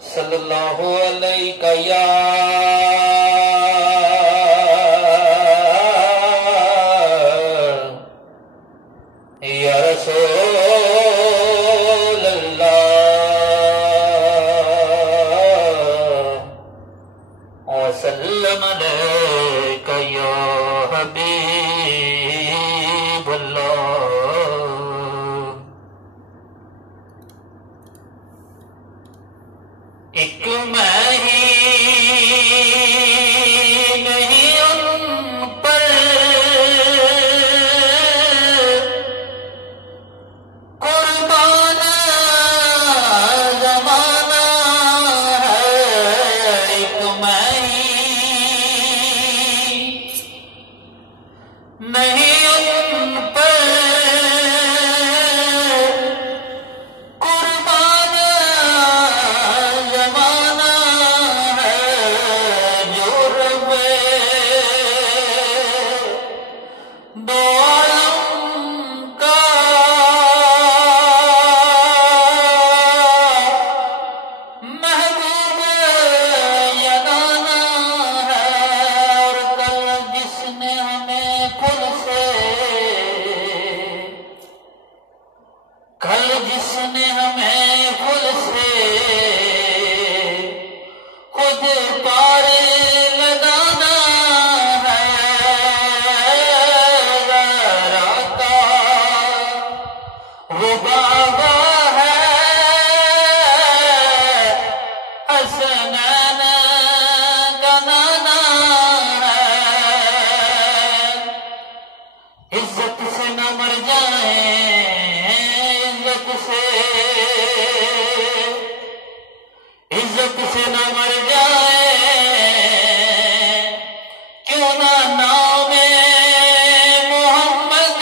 صلی اللہ علیہ یا رسول اللہ وسلم علیک یا حبیب اللہ۔ ایک میں ہی نہیں ان پر قربان زمانہ ہے، ایک میں ہی نہیں ان پر کل جس نے ہمیں پھول سے خود پار لگانا ہے، ذرا کا وہ بابا ہے حسنین کا نانا ہے، عزت سے نہ مر جائیں، عزت سے نہ مر جائے، کیوں نہ نام محمد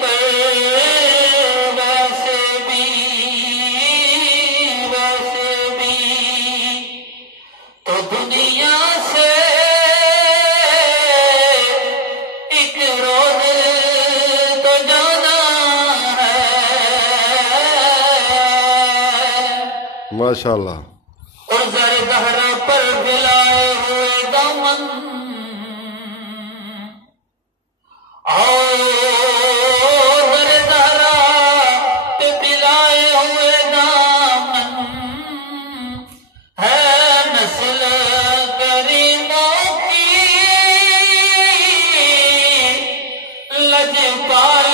پر ویسے بھی تو دنیا سے ایک روز تو جانا ہے۔ ماشاءاللہ۔ اور زر دہرا پر بلائے ہوئے دامن، اور زر دہرا پہ بلائے ہوئے دامن ہے، نسل کریموں کی لجپال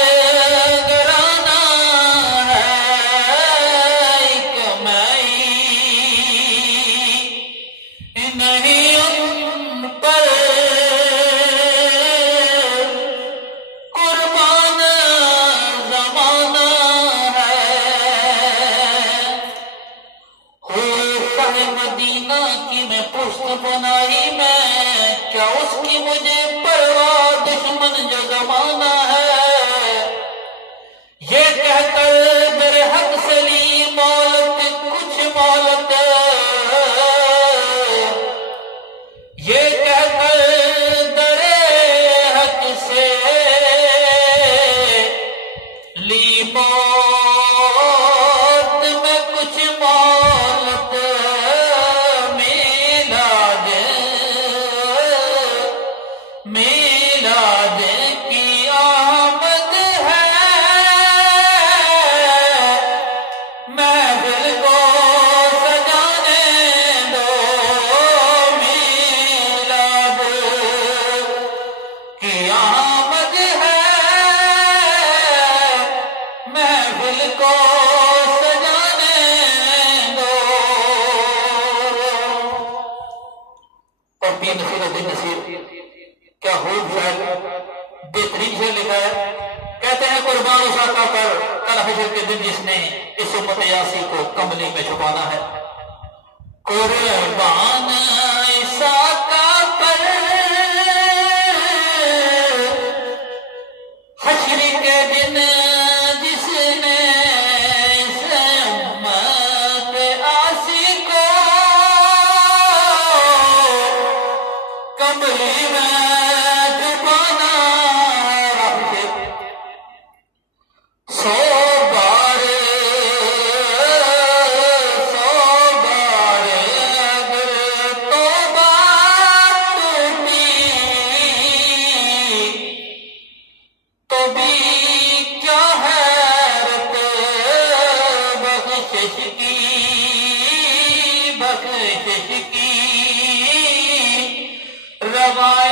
گرانا ہے، ایک میں نہیں ان پر قربان زمانہ ہے، خود مدینہ کی میں پشت بنائی میں، کیا اس کی مجھے پرواہ دشمن جو زمانہ ہے، یہ کہہ کر در حق سلی مولت کچھ مولت، یہ کہہ کر در حق سے لی موت میں کچھ مولت، میلاد کی آمد ہے، محفل کو سجانے دو، میلاد کی آمد ہے، محفل کو سجانے دو۔ اور پیر نصیر الدین نصیر کیا خوب شاید بہترین سے لکھا ہے، کہتے ہیں قربان اس آقا پر کل حشر کے دن جس نے اس امت یاسی کو کملی میں چھپانا ہے، قربان اس آقا پر حشر کے دن جس نے اس امت یاسی کو کملی میں سو بار سوائے